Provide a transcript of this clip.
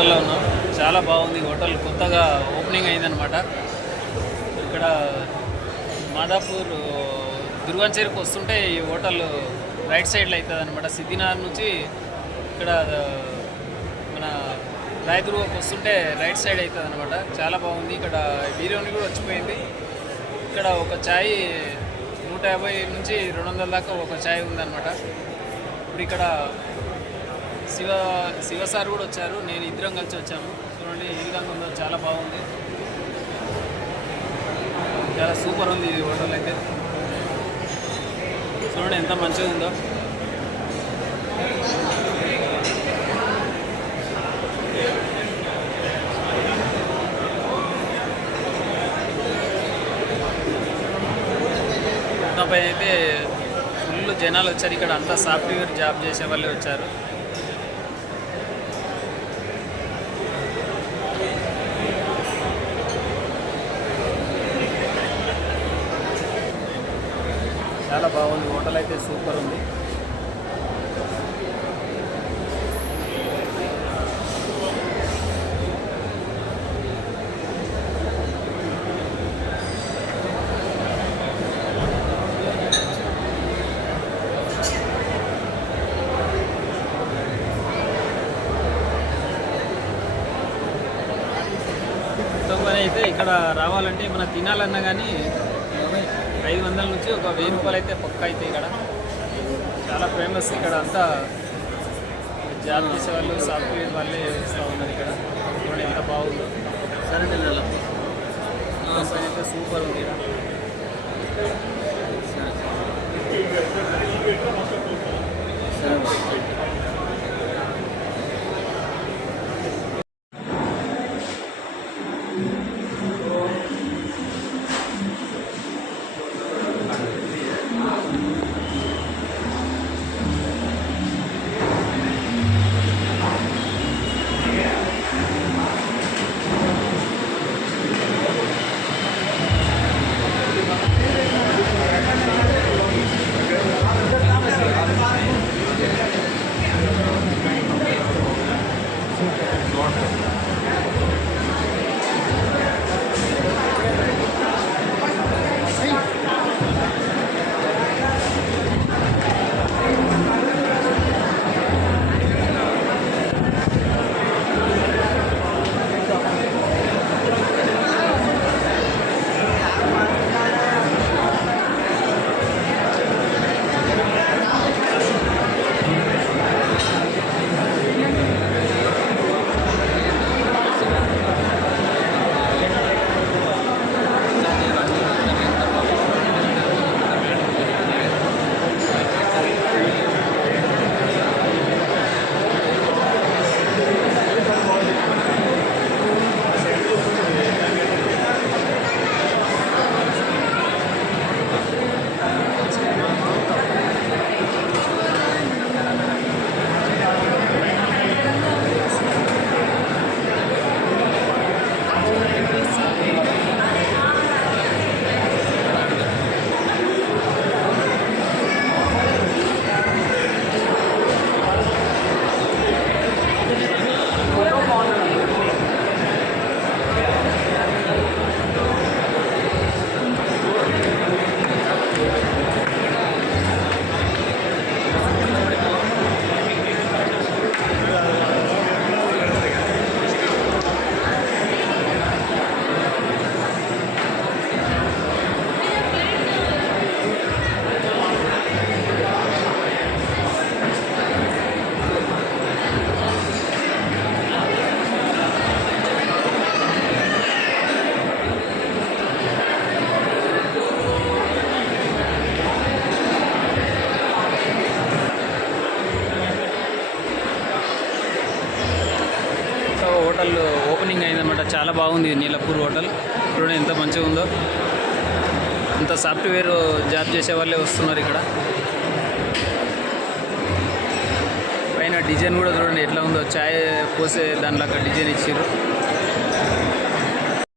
హోటల్లో ఉన్నాం. చాలా బాగుంది హోటల్. కొత్తగా ఓపెనింగ్ అయిందనమాట ఇక్కడ మాదాపూర్ దుర్గంచేరికి వస్తుంటే ఈ హోటల్ రైట్ సైడ్లో అవుతుంది అనమాట సిద్దినార్ నుంచి ఇక్కడ మన రాయదుర్గకు వస్తుంటే రైట్ సైడ్ అవుతుంది అనమాట చాలా బాగుంది. ఇక్కడ బిర్యానీ కూడా వచ్చిపోయింది. ఇక్కడ ఒక ఛాయ్ నూట యాభై నుంచి రెండు వందల దాకా ఒక ఛాయ్ ఉందన్నమాట. ఇప్పుడు ఇక్కడ శివ శివ సార్ కూడా వచ్చారు. నేను ఇద్దరం కలిసి వచ్చాము. చూడండి ఏ విధంగా ఉందో చాలా బాగుంది. చాలా సూపర్ ఉంది ఈ హోటల్ అయితే. చూడండి ఎంత మంచిగా ఉందో. పైన అయితే ఫుల్ జనాలు వచ్చారు. ఇక్కడ అంతా సాఫ్ట్వేర్ జాబ్ చేసే వాళ్ళే వచ్చారు. చాలా బాగుంది. హోటల్ అయితే సూపర్ ఉంది. అయితే ఇక్కడ రావాలంటే మనం తినాలన్నా కానీ ఐదు వందల నుంచి ఒక వెయ్యి రూపాయలు అయితే పక్క అయితే ఇక్కడ. చాలా ఫేమస్ ఇక్కడ అంతా. జాబ్ చేసే వాళ్ళు సాఫ్ట్వేర్ వాళ్ళే వస్తూ ఉన్నారు ఇక్కడ. చూడండి ఎంత బాగుందో. సరే అయితే సూపర్ ఉంది ఇక్కడ. సరే. హోటల్ ఓపెనింగ్ అయిందనమాట చాలా బాగుంది నీలపూర్ హోటల్. చూడండి ఎంత మంచిగా ఉందో. అంత సాఫ్ట్వేర్ జాబ్ చేసే వాళ్ళే వస్తున్నారు ఇక్కడ. పైన డిజైన్ కూడా చూడండి ఎట్లా ఉందో. ఛాయ్ పోసే దానిలాగా డిజైన్ ఇచ్చారు